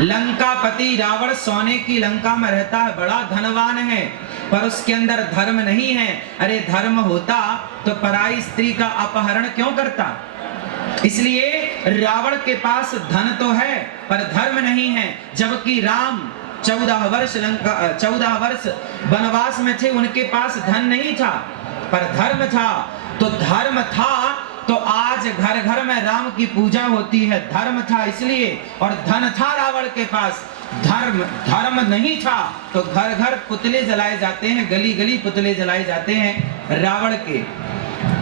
लंकापति रावण सोने की लंका में रहता है, बड़ा धनवान है, पर उसके अंदर धर्म नहीं है। अरे धर्म होता तो पराई स्त्री का अपहरण क्यों करता? इसलिए रावण के पास धन तो है पर धर्म नहीं है। जबकि राम 14 वर्ष वनवास में थे, उनके पास धन नहीं था पर धर्म था। तो धर्म था तो आज घर घर में राम की पूजा होती है, धर्म था इसलिए। और धन था रावण के पास, धर्म नहीं था तो घर घर पुतले जलाए जाते हैं, गली गली पुतले जलाए जाते हैं रावण के।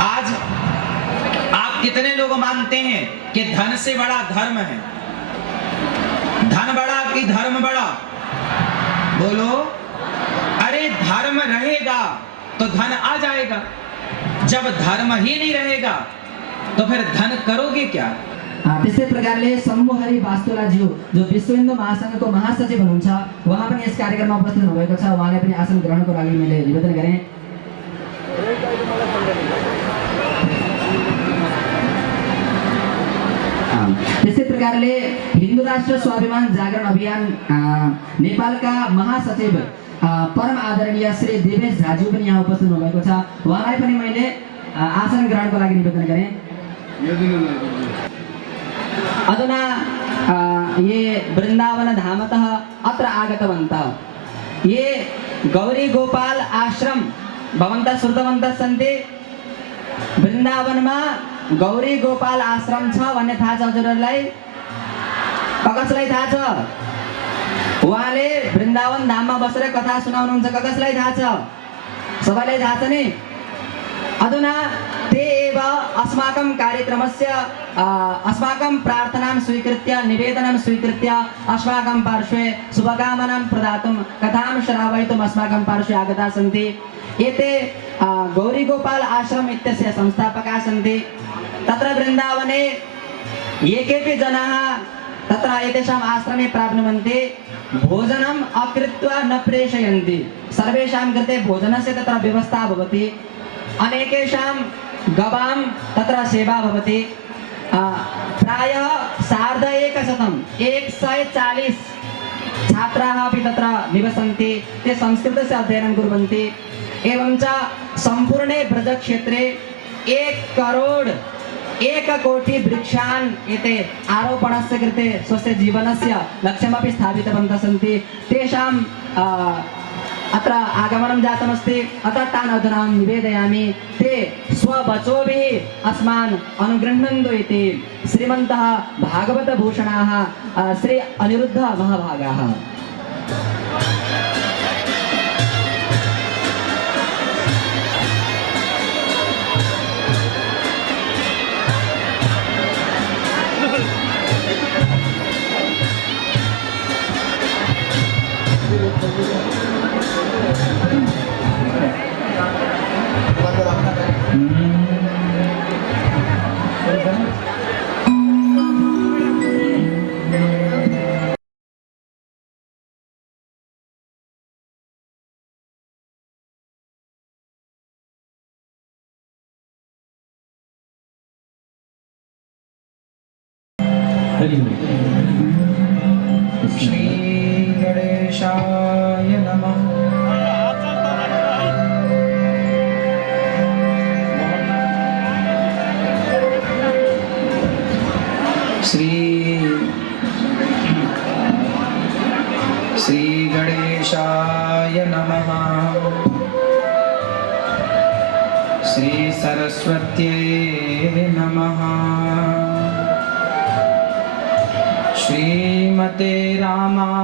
आज आप कितने लोग मानते हैं कि धन से बड़ा धर्म है? धन बड़ा कि धर्म बड़ा? बोलो। अरे धर्म रहेगा तो धन आ जाएगा, जब धर्म ही नहीं रहेगा तो फिर धन करोगे क्या? त्यस्तै प्रकारले शम्भु हरि वास्तुलाज्यू जो विश्व हिन्दू महासंघको महासचिव हुनुहुन्छ, उहाँ पनि यस कार्यक्रममा उपस्थित हुनुभएको छ। उहाँले पनि आसन ग्रहणको लागि मैले निवेदन गरेँ। त्यस्तै प्रकारले हिन्दू राष्ट्र स्वाभिमान जागरण अभियान नेपालका महासचिव परम आदरणीय श्री देवेश झाज्यू पनि यहाँ उपस्थित हुनुभएको छ। उहाँलाई पनि मैले आसन ग्रहणको लागि निवेदन गरेँ। अधुना ये वृंदावन धामतः अत्र आगतवन्तः। ये गौरी गोपाल आश्रम भवन्तः श्रुतवन्तः सन्ति। वृन्दावनमा गौरी गोपाल आश्रम छ भन्ने थाहा छ हजुरहरूलाई? कसलाई थाहा छ? उहाँले वृन्दावन धाममा बसेर कथा सुनाउनुहुन्छ, कसलाई थाहा छ? सबैलाई थाहा छ नि? अधुना ते एव अस्माकं कार्यक्रमस्य अस्माकं प्रार्थनां स्वीकृत्य निवेदनं स्वीकृत्य अस्माकं पार्श्वे शुभकामनां प्रदातुं कथां श्रावयितुम् अस्माकं पार्श्वे आगताः सन्ति। एते गौरी गोपाल आश्रम इत्यस्य संस्थापकाः सन्ति। तत्र वृन्दावने ये केऽपि जनाः तत्र एतेषाम् आश्रमे प्राप्नुवन्ति, भोजनम् अकृत्वा न प्रेषयन्ति। सर्वेषां कृते भोजनस्य तत्र व्यवस्था भवति। अनेकेषां गवां तत्र सेवा भवति। प्रायः 140 छात्राः अपि तत्र निवसन्ति। ते संस्कृतस्य अध्ययनं कुर्वन्ति। एवं च सम्पूर्णे ब्रजक्षेत्रे 1 कोटि वृक्षान् एते आरोपणस्य कृते स्वस्य जीवनस्य लक्ष्यमपि स्थापितवन्तः सन्ति। तेषां अत्र आगमनं जातमस्ति। अतः तान् अधुना निवेदयामि, ते स्ववचोभिः अस्मान् अनुगृह्णन्तु इति। श्रीमन्तः भागवतभूषणाः श्री अनिरुद्ध महाभागाः। श्री गणेशाय नमः। श्री गणेशाय नमः। श्री सरस्वत्यै नमः। श्रीमते रामानुजाय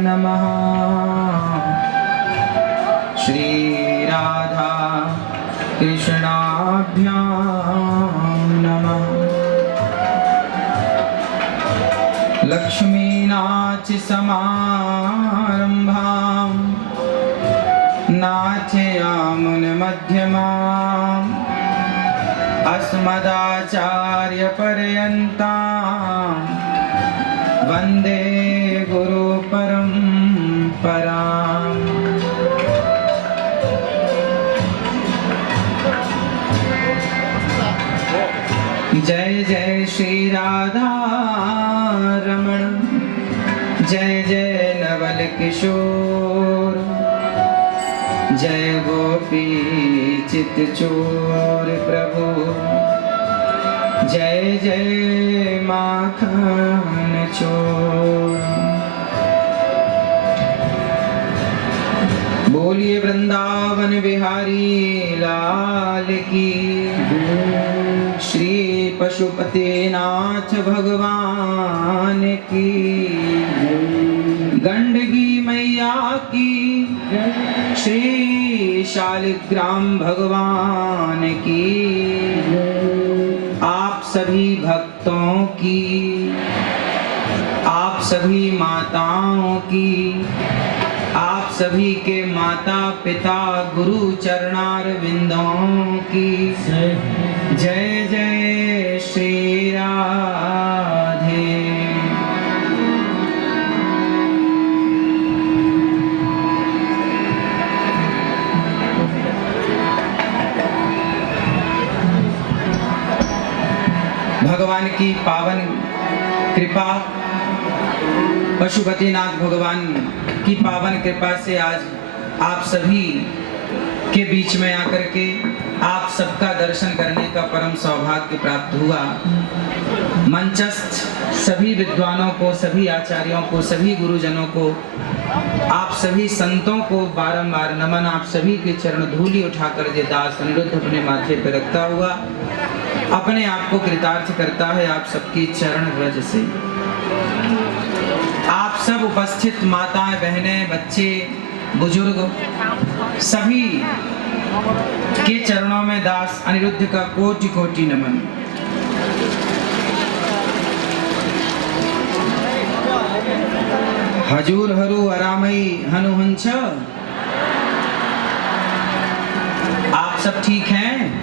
नमः। श्री राधा कृष्णाभ्यां नमः। लक्ष्मीनाथ समारंभां नाथयामुनमध्यमाम् अस्मदाचार्य पर्यन्तां वन्दे गुरु परम्पराम्। जय जय श्री राधा किशोर, जय गोपी चित चोर प्रभु, जय जय माखन चोर। बोलिए वृंदावन बिहारी लाल की, श्री पशुपतिनाथ भगवान की, गंडकी मैया की, श्री शालिग्राम भगवान की, आप सभी भक्तों की, आप सभी माताओं की, आप सभी के माता पिता गुरु चरणारविंदों की जय जय श्री राधे। भगवान की पावन कृपा, पशुपतिनाथ भगवान की पावन कृपा से आज आप सभी के बीच में आकर के आप सबका दर्शन करने का परम सौभाग्य प्राप्त हुआ। मंचस्थ सभी विद्वानों को, सभी आचार्यों को, सभी गुरुजनों को, आप सभी संतों को बारंबार नमन। आप सभी के चरण धूलि उठाकर ये दास अनिरुद्ध अपने माथे पर रखता हुआ अपने आप को कृतार्थ करता है आप सबकी चरण व्रज से। आप सब उपस्थित माताएं, बहनें, बच्चे, बुजुर्ग सभी के चरणों में दास अनिरुद्ध का कोटि कोटि नमन। हजूर हरु अरामई हनुहंस, आप सब ठीक हैं?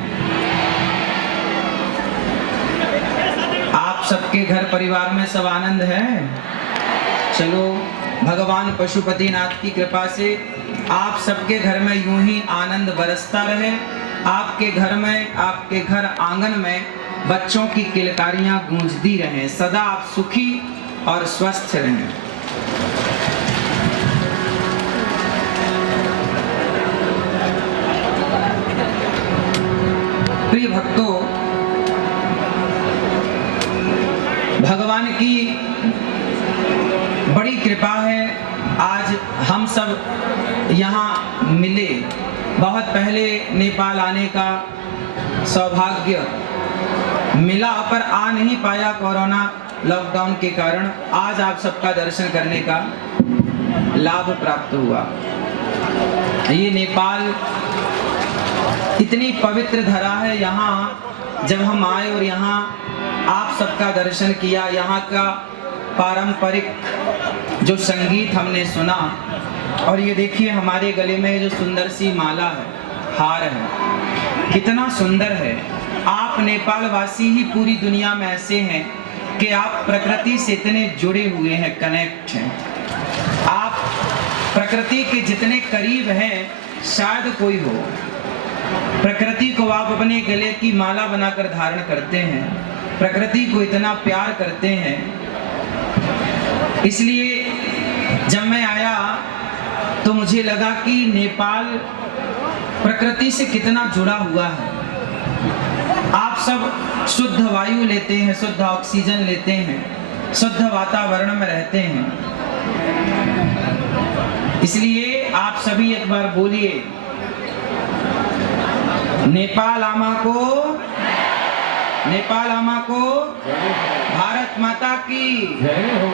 आप सबके घर परिवार में सब आनंद है? चलो भगवान पशुपतिनाथ की कृपा से आप सबके घर में यूं ही आनंद बरसता रहे। आपके घर में, आपके घर आंगन में बच्चों की किलकारियां गूंजती रहें। सदा आप सुखी और स्वस्थ रहें। प्रिय भक्तों, भगवान की बड़ी कृपा है आज हम सब यहाँ मिले। बहुत पहले नेपाल आने का सौभाग्य मिला पर आ नहीं पाया कोरोना लॉकडाउन के कारण। आज आप सबका दर्शन करने का लाभ प्राप्त हुआ। ये नेपाल इतनी पवित्र धरा है। यहाँ जब हम आए और यहाँ आप सबका दर्शन किया, यहाँ का पारंपरिक जो संगीत हमने सुना, और ये देखिए हमारे गले में जो सुंदर सी माला है, हार है, कितना सुंदर है। आप नेपाल वासी ही पूरी दुनिया में ऐसे हैं कि आप प्रकृति से इतने जुड़े हुए हैं, कनेक्ट हैं। आप प्रकृति के जितने करीब हैं शायद कोई हो। प्रकृति को आप अपने गले की माला बनाकर धारण करते हैं, प्रकृति को इतना प्यार करते हैं। इसलिए जब मैं आया तो मुझे लगा कि नेपाल प्रकृति से कितना जुड़ा हुआ है। आप सब शुद्ध वायु लेते हैं, शुद्ध ऑक्सीजन लेते हैं, शुद्ध वातावरण में रहते हैं। इसलिए आप सभी एक बार बोलिए, नेपाल आमा को, नेपाल आमा को, भारत माता की जय हो,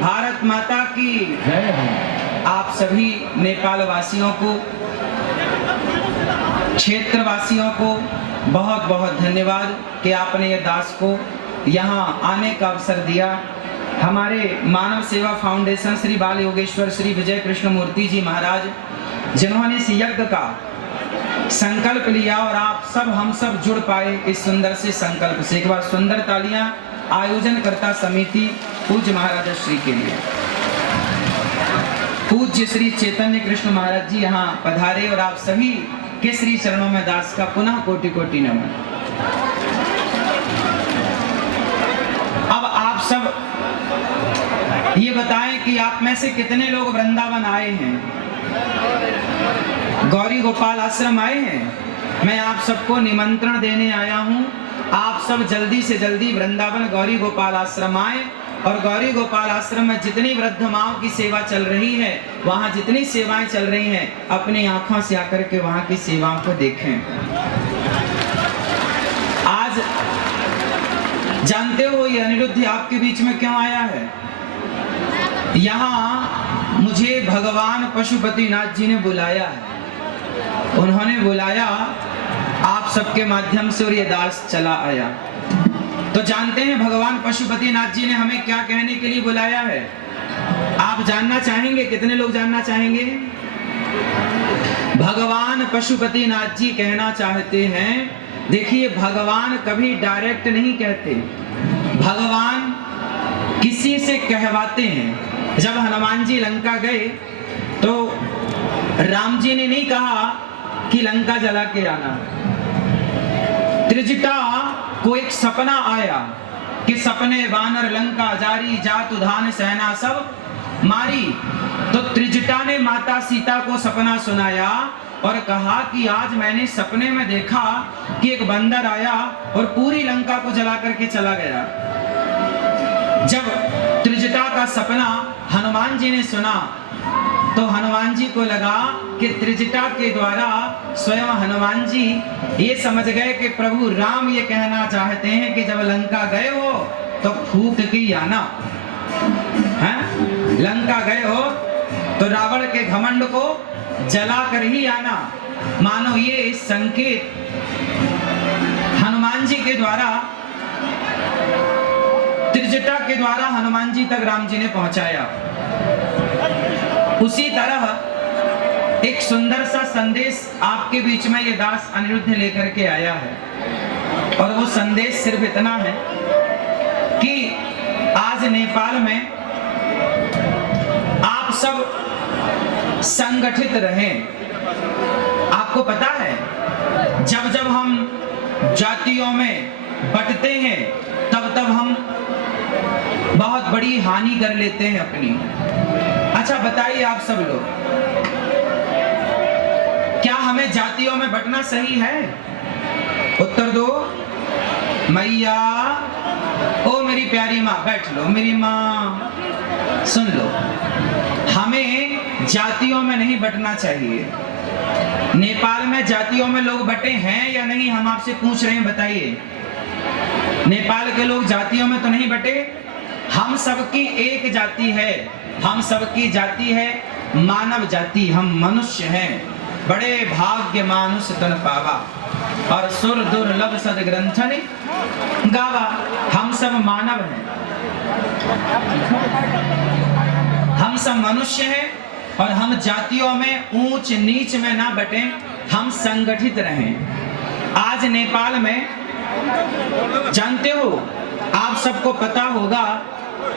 भारत माता की जय हो। आप सभी नेपाल वासियों को, क्षेत्र वासियों को बहुत बहुत धन्यवाद कि आपने ये दास को यहाँ आने का अवसर दिया। हमारे मानव सेवा फाउंडेशन श्री बाल योगेश्वर श्री विजय कृष्ण मूर्ति जी महाराज, जिन्होंने इस यज्ञ का संकल्प लिया और आप सब, हम सब जुड़ पाए इस सुंदर से संकल्प से। एक बार सुंदर तालियां आयोजनकर्ता समिति पूज्य महाराज श्री के लिए। पूज्य श्री चैतन्य कृष्ण महाराज जी यहाँ पधारे और आप सभी के श्री चरणों में दास का पुनः कोटि कोटि नमन। अब आप सब ये बताएं कि आप में से कितने लोग वृंदावन आए हैं, गौरी गोपाल आश्रम आए हैं। मैं आप सबको निमंत्रण देने आया हूं, आप सब जल्दी से जल्दी वृंदावन गौरी गोपाल आश्रम आए और गौरी गोपाल आश्रम में जितनी वृद्ध माओं की सेवा चल रही है, वहां जितनी सेवाएं चल रही हैं, अपनी आंखों से आकर के वहां की सेवाओं को देखें। आज जानते हो ये अनिरुद्ध आपके बीच में क्यों आया है? यहाँ मुझे भगवान पशुपतिनाथ जी ने बुलाया है, उन्होंने बुलाया आप सबके माध्यम से और ये दास चला आया। तो जानते हैं भगवान पशुपतिनाथ जी ने हमें क्या कहने के लिए बुलाया है? आप जानना चाहेंगे? कितने लोग जानना चाहेंगे? भगवान पशुपतिनाथ जी कहना चाहते हैं, देखिए भगवान कभी डायरेक्ट नहीं कहते, भगवान किसी से कहवाते हैं। जब हनुमान जी लंका गए तो राम जी ने नहीं कहा कि लंका जला के आना, त्रिजटा को एक सपना आया कि सपने वानर लंका जारी, जात उधान सेना सब मारी। तो त्रिजटा ने माता सीता को सपना सुनाया और कहा कि आज मैंने सपने में देखा कि एक बंदर आया और पूरी लंका को जला करके चला गया। जब त्रिजटा का सपना हनुमान जी ने सुना तो हनुमान जी को लगा कि त्रिजटा के द्वारा स्वयं हनुमान जी ये समझ गए कि प्रभु राम ये कहना चाहते हैं कि जब लंका गए हो तो फूक की आना है, लंका गए हो तो रावण के घमंड को जला कर ही आना। मानो ये संकेत हनुमान जी के द्वारा, त्रिजटा के द्वारा हनुमान जी तक राम जी ने पहुंचाया। उसी तरह एक सुंदर सा संदेश आपके बीच में ये दास अनिरुद्ध लेकर के आया है और वो संदेश सिर्फ इतना है कि आज नेपाल में आप सब संगठित रहें। आपको पता है जब जब हम जातियों में बंटते हैं तब तब हम बहुत बड़ी हानि कर लेते हैं अपनी। अच्छा बताइए आप सब लोग, क्या हमें जातियों में बंटना सही है? उत्तर दो। मैया, ओ मेरी प्यारी माँ, बैठ लो मेरी माँ, सुन लो, हमें जातियों में नहीं बंटना चाहिए। नेपाल में जातियों में लोग बंटे हैं या नहीं, हम आपसे पूछ रहे हैं, बताइए। नेपाल के लोग जातियों में तो नहीं बंटे। हम सबकी एक जाति है, हम सबकी जाति है मानव जाति, हम मनुष्य हैं। बड़े भाग्य मानुष तन पावा और सुर दुर्लभ सद ग्रंथन गावा। हम सब मानव हैं, हम सब मनुष्य हैं और हम जातियों में ऊंच नीच में ना बटे, हम संगठित रहें। आज नेपाल में जानते हो, आप सबको पता होगा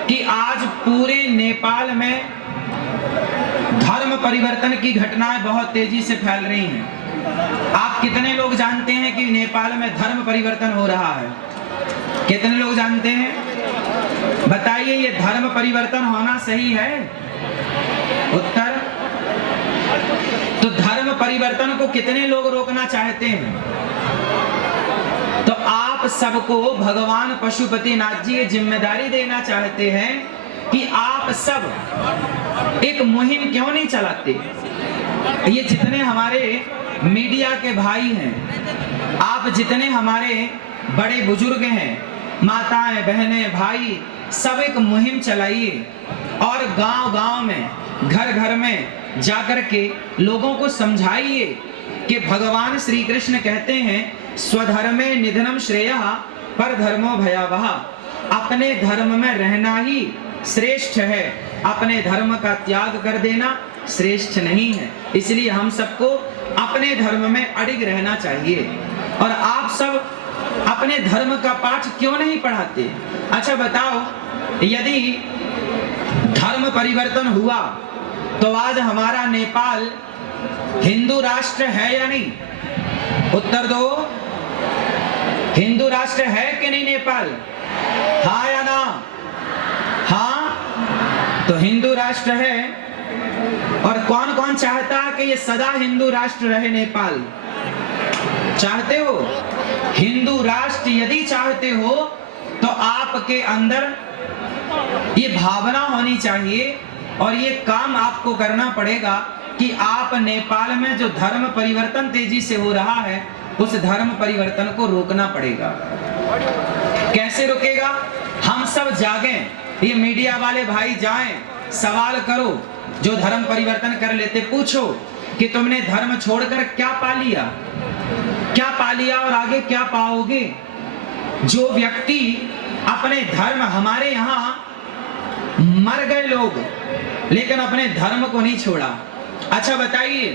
कि आज पूरे नेपाल में धर्म परिवर्तन की घटनाएं बहुत तेजी से फैल रही हैं। आप कितने लोग जानते हैं कि नेपाल में धर्म परिवर्तन हो रहा है? कितने लोग जानते हैं? बताइए, ये धर्म परिवर्तन होना सही है? उत्तर। तो धर्म परिवर्तन को कितने लोग रोकना चाहते हैं? तो आप सबको भगवान पशुपतिनाथ जी ये जिम्मेदारी देना चाहते हैं कि आप सब एक मुहिम क्यों नहीं चलाते? ये जितने हमारे मीडिया के भाई हैं, आप जितने हमारे बड़े बुजुर्ग हैं, माताएं, बहनें, भाई, सब एक मुहिम चलाइए और गांव-गांव में, घर-घर में जाकर के लोगों को समझाइए कि भगवान श्री कृष्ण कहते हैं स्वधर्मे निधनम श्रेयः परधर्मो भयावह। अपने धर्म में रहना ही श्रेष्ठ है, अपने धर्म का त्याग कर देना श्रेष्ठ नहीं है। इसलिए हम सबको अपने धर्म में अडिग रहना चाहिए। और आप सब अपने धर्म का पाठ क्यों नहीं पढ़ाते? अच्छा बताओ, यदि धर्म परिवर्तन हुआ तो आज हमारा नेपाल हिंदू राष्ट्र है या नहीं? उत्तर दो। हिंदू राष्ट्र है कि नहीं नेपाल? हाँ या ना? हाँ तो हिंदू राष्ट्र है, और कौन कौन चाहता है कि ये सदा हिंदू राष्ट्र रहे नेपाल? चाहते हो? हिंदू राष्ट्र यदि चाहते हो तो आपके अंदर ये भावना होनी चाहिए और ये काम आपको करना पड़ेगा कि आप नेपाल में जो धर्म परिवर्तन तेजी से हो रहा है उस धर्म परिवर्तन को रोकना पड़ेगा। कैसे रुकेगा? हम सब जागें, ये मीडिया वाले भाई जाएं, सवाल करो, जो धर्म परिवर्तन कर लेते पूछो कि तुमने धर्म छोड़कर क्या पा लिया, क्या पा लिया और आगे क्या पाओगे। जो व्यक्ति अपने धर्म, हमारे यहाँ मर गए लोग लेकिन अपने धर्म को नहीं छोड़ा। अच्छा बताइए,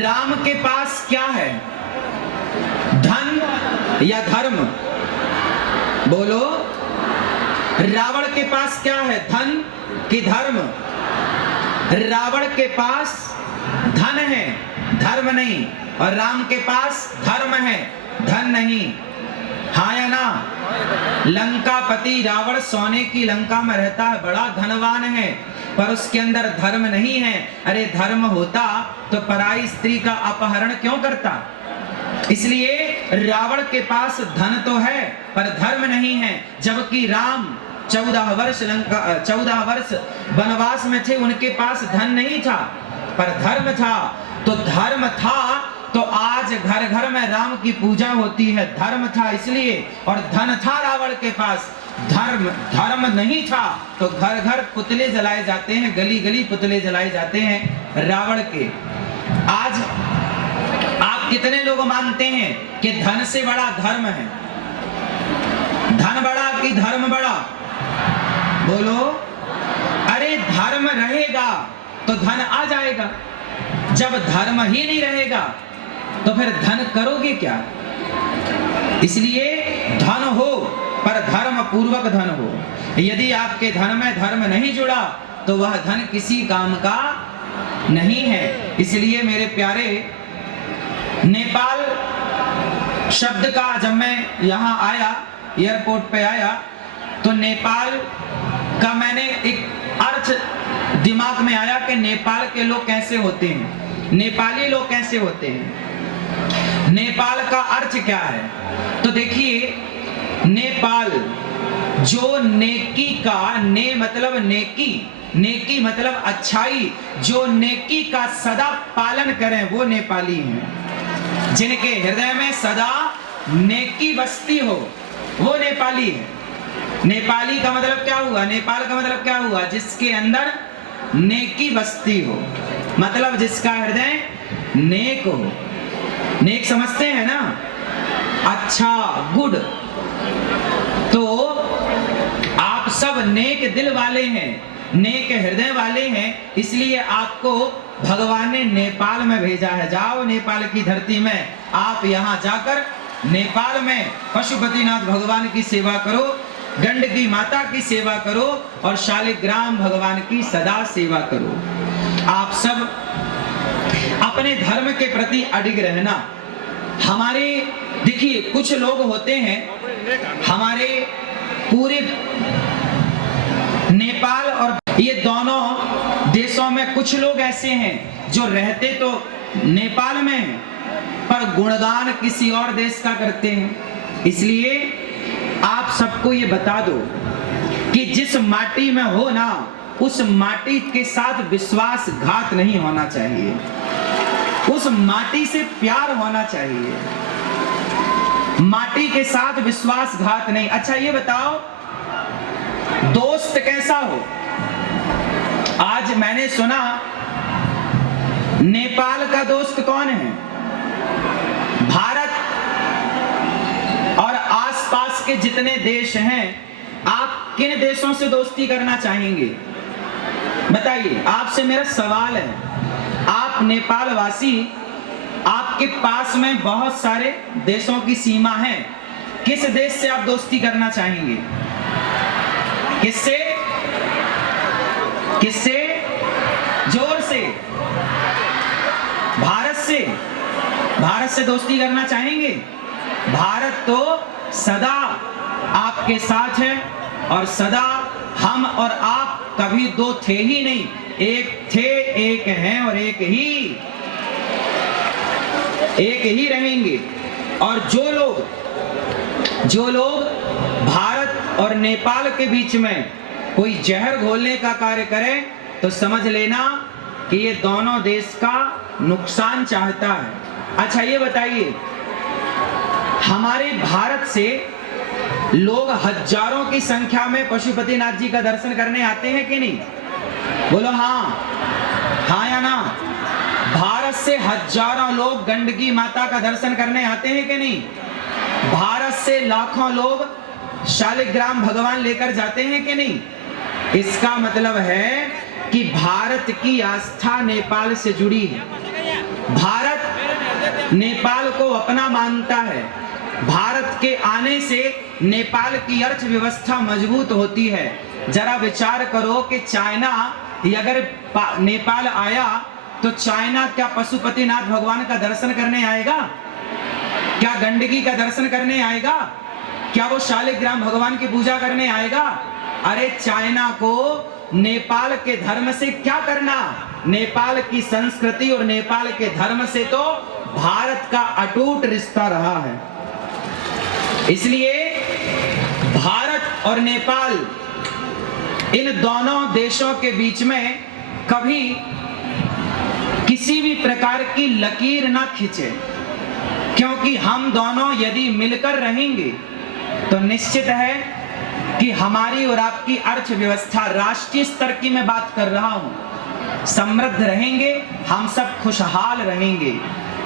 राम के पास क्या है, धन या धर्म? बोलो, रावण के पास क्या है, धन कि धर्म? रावण के पास धन है, धर्म नहीं, और राम के पास धर्म है, धन नहीं। हाँ या ना? लंकापति रावण सोने की लंका में रहता है, बड़ा धनवान है, पर उसके अंदर धर्म नहीं है। अरे धर्म होता तो पराई स्त्री का अपहरण क्यों करता? इसलिए रावण के पास धन तो है पर धर्म नहीं है, जबकि राम 14 वर्ष वनवास में थे, उनके पास धन नहीं था पर धर्म था। तो धर्म था तो आज घर घर में राम की पूजा होती है, धर्म था इसलिए, और धन था रावण के पास, धर्म नहीं था तो घर घर पुतले जलाए जाते हैं, गली गली पुतले जलाए जाते हैं रावण के। आज आप कितने लोग मानते हैं कि धन से बड़ा धर्म है? धन बड़ा कि धर्म बड़ा? बोलो। अरे धर्म रहेगा तो धन आ जाएगा, जब धर्म ही नहीं रहेगा तो फिर धन करोगे क्या? इसलिए धन हो पर धर्म पूर्वक धन हो। यदि आपके धन में धर्म नहीं जुड़ा तो वह धन किसी काम का नहीं है। इसलिए मेरे प्यारे, नेपाल शब्द का जब मैं यहाँ आया, एयरपोर्ट पे आया, तो नेपाल का मैंने एक अर्थ दिमाग में आया कि नेपाल के लोग कैसे होते हैं, नेपाली लोग कैसे होते हैं, नेपाल का अर्थ क्या है। तो देखिए, नेपाल जो नेकी का, ने मतलब नेकी, नेकी मतलब अच्छाई, जो नेकी का सदा पालन करें वो नेपाली हैं। जिनके हृदय में सदा नेकी बसती हो वो नेपाली है। नेपाली का मतलब क्या हुआ? नेपाल का मतलब क्या हुआ? जिसके अंदर नेकी बसती हो, मतलब जिसका हृदय नेक हो। नेक समझते हैं ना? अच्छा, गुड। तो आप सब नेक दिल वाले हैं, नेक हृदय वाले हैं, इसलिए आपको भगवान ने नेपाल में भेजा है। जाओ नेपाल की धरती में, आप यहाँ जाकर नेपाल में पशुपतिनाथ भगवान की सेवा करो, गंडकी माता की सेवा करो और शालिग्राम भगवान की सदा सेवा करो। आप सब अपने धर्म के प्रति अडिग रहना। हमारे देखिए, कुछ लोग होते हैं हमारे पूरे नेपाल और ये दोनों देशों में, कुछ लोग ऐसे हैं जो रहते तो नेपाल में हैं पर गुणगान किसी और देश का करते हैं। इसलिए आप सबको ये बता दो कि जिस माटी में हो ना, उस माटी के साथ विश्वासघात नहीं होना चाहिए, उस माटी से प्यार होना चाहिए, माटी के साथ विश्वासघात नहीं। अच्छा ये बताओ, दोस्त कैसा हो? आज मैंने सुना नेपाल का दोस्त कौन है? भारत और आसपास के जितने देश हैं, आप किन देशों से दोस्ती करना चाहेंगे? बताइए, आपसे मेरा सवाल है। आप नेपाल वासी, आपके पास में बहुत सारे देशों की सीमा है, किस देश से आप दोस्ती करना चाहेंगे? किससे? किससे? जोर से। भारत से। भारत से दोस्ती करना चाहेंगे? भारत तो सदा आपके साथ है और सदा हम और आप कभी दो थे ही नहीं, एक थे, एक हैं और एक ही रहेंगे। और जो लोग भारत और नेपाल के बीच में कोई जहर घोलने का कार्य करें तो समझ लेना कि ये दोनों देश का नुकसान चाहता है। अच्छा ये बताइए, हमारे भारत से लोग हजारों की संख्या में पशुपतिनाथ जी का दर्शन करने आते हैं कि नहीं? बोलो हाँ या ना? भारत से हजारों लोग गंडकी माता का दर्शन करने आते हैं कि नहीं? भारत से लाखों लोग शालिग्राम भगवान लेकर जाते हैं कि नहीं? इसका मतलब है कि भारत की आस्था नेपाल से जुड़ी है। भारत नेपाल को अपना मानता है। भारत के आने से नेपाल की अर्थव्यवस्था मजबूत होती है। जरा विचार करो कि चाइना अगर नेपाल आया तो चाइना क्या पशुपतिनाथ भगवान का दर्शन करने आएगा? क्या गंडकी का दर्शन करने आएगा? क्या वो शालिग्राम भगवान की पूजा करने आएगा? अरे चाइना को नेपाल के धर्म से क्या करना? नेपाल की संस्कृति और नेपाल के धर्म से तो भारत का अटूट रिश्ता रहा है। इसलिए भारत और नेपाल, इन दोनों देशों के बीच में कभी किसी भी प्रकार की लकीर ना खींचे, क्योंकि हम दोनों यदि मिलकर रहेंगे तो निश्चित है कि हमारी और आपकी अर्थव्यवस्था, राष्ट्रीय स्तर की मैं बात कर रहा हूं, समृद्ध रहेंगे, हम सब खुशहाल रहेंगे।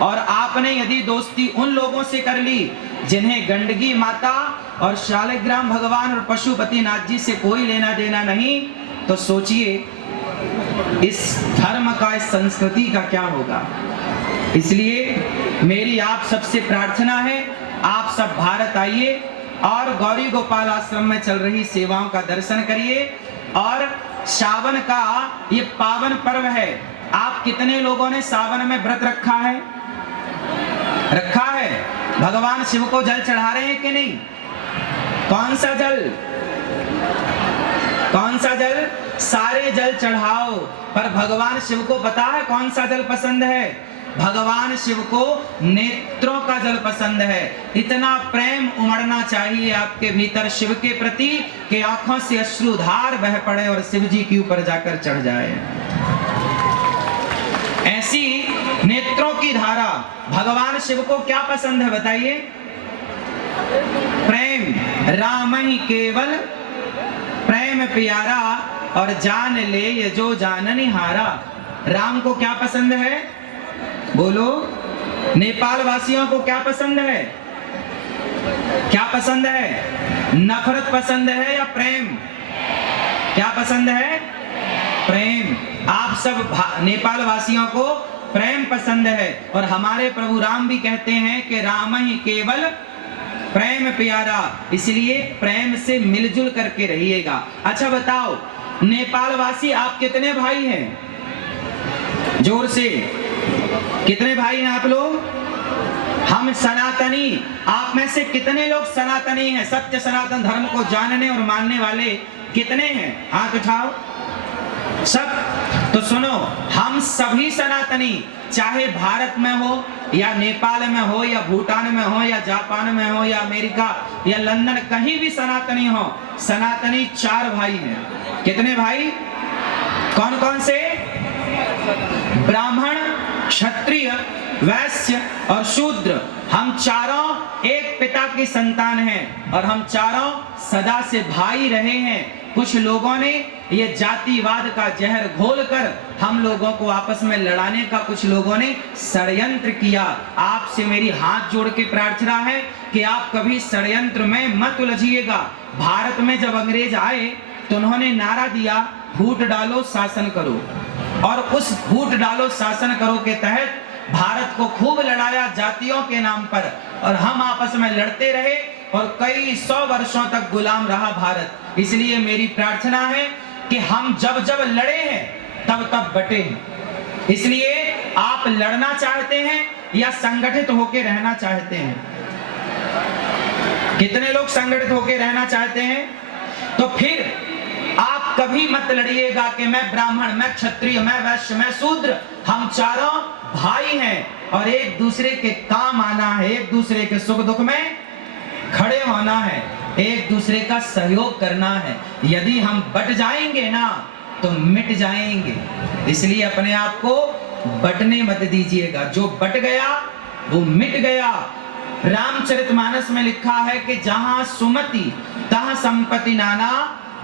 और आपने यदि दोस्ती उन लोगों से कर ली जिन्हें गंडकी माता और शालिग्राम भगवान और पशुपतिनाथ जी से कोई लेना देना नहीं, तो सोचिए इस धर्म का, इस संस्कृति का क्या होगा। इसलिए मेरी आप सबसे प्रार्थना है, आप सब भारत आइए और गौरी गोपाल आश्रम में चल रही सेवाओं का दर्शन करिए। और सावन का ये पावन पर्व है। आप कितने लोगों ने सावन में व्रत रखा है? रखा है। भगवान शिव को जल चढ़ा रहे हैं कि नहीं? कौन सा जल? कौन सा जल? सारे जल चढ़ाओ, पर भगवान शिव को पता है कौन सा जल पसंद है? भगवान शिव को नेत्रों का जल पसंद है। इतना प्रेम उमड़ना चाहिए आपके भीतर शिव के प्रति कि आंखों से अश्रुधार बह पड़े और शिव जी के ऊपर जाकर चढ़ जाए। ऐसी नेत्रों की धारा। भगवान शिव को क्या पसंद है बताइए? प्रेम। राम ही केवल प्रेम प्यारा, और जान ले ये जो जाननी हारा। राम को क्या पसंद है? बोलो। नेपाल वासियों को क्या पसंद है? क्या पसंद है? नफरत पसंद है या प्रेम? क्या पसंद है? प्रेम। आप सब नेपाल वासियों को प्रेम पसंद है, और हमारे प्रभु राम भी कहते हैं कि राम ही केवल प्रेम प्यारा। इसलिए प्रेम से मिलजुल करके रहिएगा। अच्छा बताओ, नेपाल वासी आप कितने भाई हैं? जोर से, कितने भाई हैं आप लोग? हम सनातनी। आप में से कितने लोग सनातनी हैं? सत्य सनातन धर्म को जानने और मानने वाले कितने हैं? हाथ उठाओ सब। तो सुनो, हम सभी सनातनी, चाहे भारत में हो या नेपाल में हो या भूटान में हो या जापान में हो या अमेरिका या लंदन, कहीं भी सनातनी हो, सनातनी 4 भाई हैं। कितने भाई? कौन कौन से? ब्राह्मण, क्षत्रिय, वैश्य और शूद्र। हम चारों एक पिता की संतान हैं और हम चारों सदा से भाई रहे हैं। कुछ लोगों ने ये जातिवाद का जहर घोलकर हम लोगों को आपस में लड़ाने का कुछ लोगों ने षड्यंत्र किया। आपसे मेरी हाथ जोड़ के प्रार्थना है कि आप कभी षड्यंत्र में मत उलझिएगा। भारत में जब अंग्रेज आए तो उन्होंने नारा दिया, फूट डालो शासन करो, और उस फूट डालो शासन करो के तहत भारत को खूब लड़ाया जातियों के नाम पर, और हम आपस में लड़ते रहे और कई 100 वर्षों तक गुलाम रहा भारत। इसलिए मेरी प्रार्थना है कि हम जब जब लड़े हैं तब तब बटे हैं। इसलिए आप लड़ना चाहते हैं या संगठित होकर रहना चाहते हैं? कितने लोग संगठित होकर रहना चाहते हैं? तो फिर कभी मत लड़िएगा कि मैं ब्राह्मण, मैं क्षत्रिय, मैं वैश्य, मैं शूद्र। हम चारों भाई हैं और एक दूसरे के काम आना है, एक दूसरे के सुख दुख में खड़े होना है, एक दूसरे का सहयोग करना है। यदि हम बट जाएंगे ना तो मिट जाएंगे। इसलिए अपने आप को बटने मत दीजिएगा। जो बट गया वो मिट गया। रामचरितमानस में लिखा है कि जहां सुमति तहां संपत्ति नाना,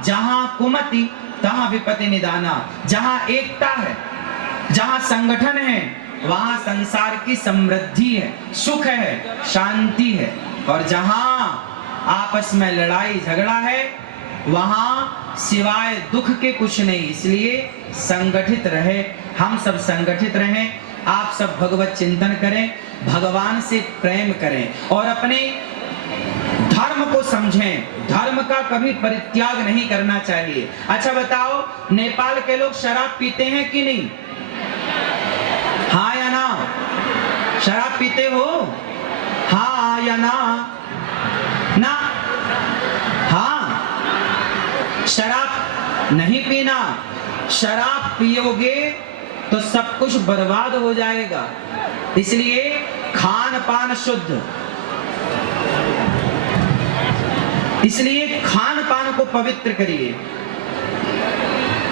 जहां कुमति तहां विपत्ति निदाना। जहां एकता है, जहां संगठन है, वहां संसार की समृद्धि है, सुख है, शांति है। और जहां आपस में लड़ाई झगड़ा है, वहां सिवाय दुख के कुछ नहीं। इसलिए संगठित रहे, हम सब संगठित रहें। आप सब भगवत चिंतन करें, भगवान से प्रेम करें और अपने धर्म को समझें। धर्म का कभी परित्याग नहीं करना चाहिए। अच्छा बताओ, नेपाल के लोग शराब पीते हैं कि नहीं? हाँ या ना? शराब पीते हो? हाँ या ना? ना? हाँ। शराब नहीं पीना। शराब पियोगे तो सब कुछ बर्बाद हो जाएगा। इसलिए खान पान शुद्ध, इसलिए खान पान को पवित्र करिए।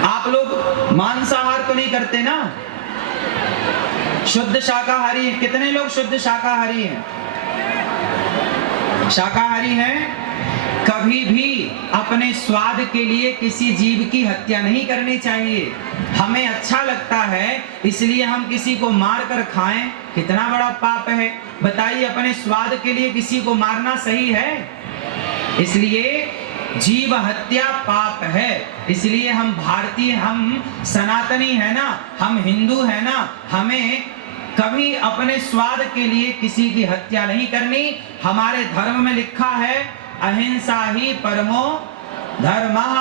आप लोग मांसाहार तो नहीं करते ना? शुद्ध शाकाहारी। कितने लोग शुद्ध शाकाहारी हैं? शाकाहारी हैं। कभी भी अपने स्वाद के लिए किसी जीव की हत्या नहीं करनी चाहिए। हमें अच्छा लगता है इसलिए हम किसी को मार कर खाएं, कितना बड़ा पाप है। बताइए, अपने स्वाद के लिए किसी को मारना सही है? इसलिए जीव हत्या पाप है। इसलिए हम भारतीय, हम सनातनी है ना, हम हिंदू है ना, हमें कभी अपने स्वाद के लिए किसी की हत्या नहीं करनी। हमारे धर्म में लिखा है अहिंसा ही परमो धर्मः।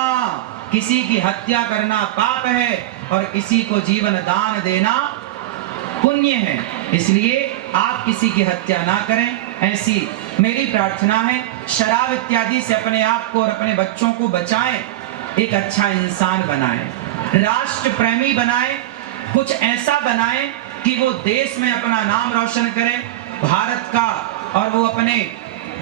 किसी की हत्या करना पाप है और किसी को जीवन दान देना पुण्य है। इसलिए आप किसी की हत्या ना करें, ऐसी मेरी प्रार्थना है। शराब इत्यादि से अपने आप को और अपने बच्चों को बचाएं। एक अच्छा इंसान बनाएं, राष्ट्र प्रेमी बनाएं, कुछ ऐसा बनाएं कि वो देश में अपना नाम रोशन करे, भारत का, और वो अपने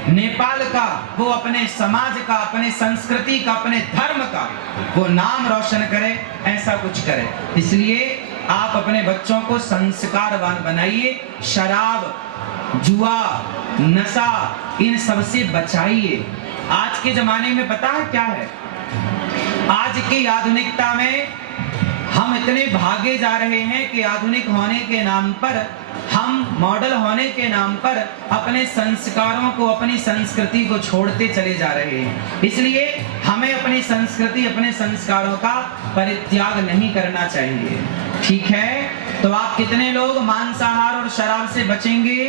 नेपाल का, वो अपने समाज का, अपने संस्कृति का, अपने धर्म का वो नाम रोशन करे। ऐसा कुछ करे। इसलिए आप अपने बच्चों को संस्कारवान बनाइए। शराब, जुआ, नशा, इन सब से बचाइए। आज के जमाने में पता है क्या है? आज की आधुनिकता में हम इतने भागे जा रहे हैं कि आधुनिक होने के नाम पर, हम मॉडल होने के नाम पर अपने संस्कारों को, अपनी संस्कृति को छोड़ते चले जा रहे हैं। इसलिए हमें अपनी संस्कृति, अपने संस्कारों का परित्याग नहीं करना चाहिए। ठीक है? तो आप कितने लोग मांसाहार और शराब से बचेंगे,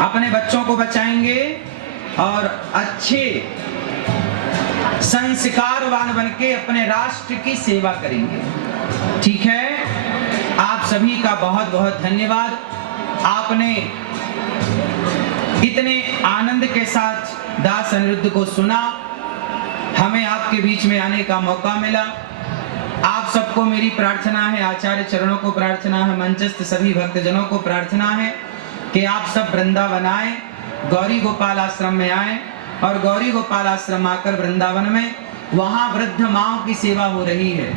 अपने बच्चों को बचाएंगे और अच्छे संस्कारवान बनके अपने राष्ट्र की सेवा करेंगे? ठीक है? आप सभी का बहुत बहुत धन्यवाद। आपने इतने आनंद के साथ दास अनिरुद्ध को सुना। हमें आपके बीच में आने का मौका मिला। आप सबको मेरी प्रार्थना है, आचार्य चरणों को प्रार्थना है, मंचस्थ सभी भक्तजनों को प्रार्थना है कि आप सब वृंदावन आए, गौरी गोपाल आश्रम में आए और गौरी गोपाल आश्रम आकर वृंदावन में, वहां वृद्ध माओं की सेवा हो रही है।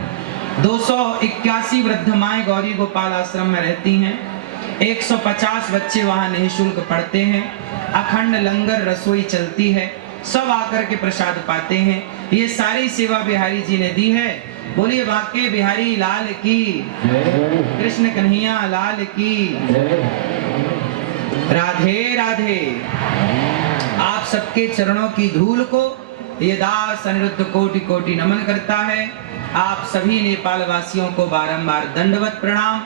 281 वृद्ध माएं गौरी गोपाल आश्रम में रहती हैं। 150 बच्चे वहां निःशुल्क पढ़ते हैं। अखंड लंगर रसोई चलती है, सब आकर के प्रसाद पाते हैं। ये सारी सेवा बिहारी जी ने दी है। बोलिए बांके बिहारी लाल की, कृष्ण कन्हैया लाल की, राधे राधे। आप सबके चरणों की धूल को ये दास अनिरुद्ध कोटि कोटि नमन करता है। आप सभी नेपाल वासियों को बारंबार दंडवत प्रणाम।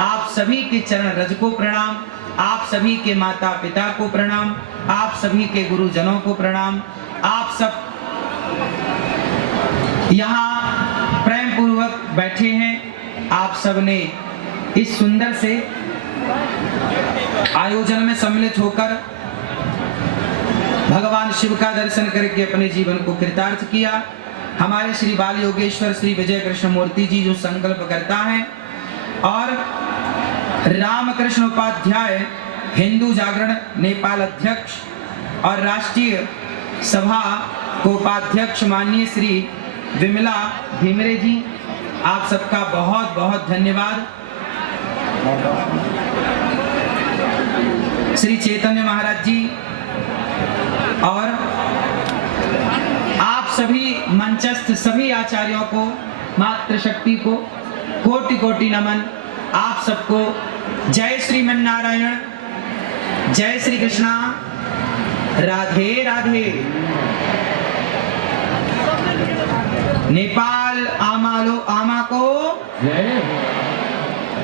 आप सभी के चरण रज को प्रणाम। आप सभी के माता पिता को प्रणाम। आप सभी के गुरुजनों को प्रणाम। आप सब यहाँ प्रेम पूर्वक बैठे हैं। आप सब ने इस सुंदर से आयोजन में सम्मिलित होकर भगवान शिव का दर्शन करके अपने जीवन को कृतार्थ किया। हमारे श्री बाल योगेश्वर श्री विजय कृष्ण मूर्ति जी जो संकल्प करता है और रामकृष्ण उपाध्याय हिंदू जागरण नेपाल अध्यक्ष और राष्ट्रीय सभा को उपाध्यक्ष माननीय श्री विमला भीमरे जी, आप सबका बहुत बहुत धन्यवाद। श्री चैतन्य महाराज जी और आप सभी मंचस्थ सभी आचार्यों को, मातृशक्ति को कोटि कोटि नमन। आप सबको जय श्रीमन नारायण, जय श्री कृष्णा, राधे राधे। नेपाल आमालो आमा को जय,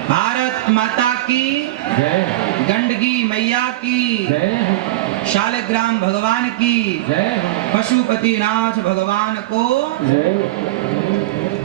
भारत माता की जय, गंडगी मैया की जय, शालिग्राम भगवान की जय, पशुपतिनाथ भगवान को जय।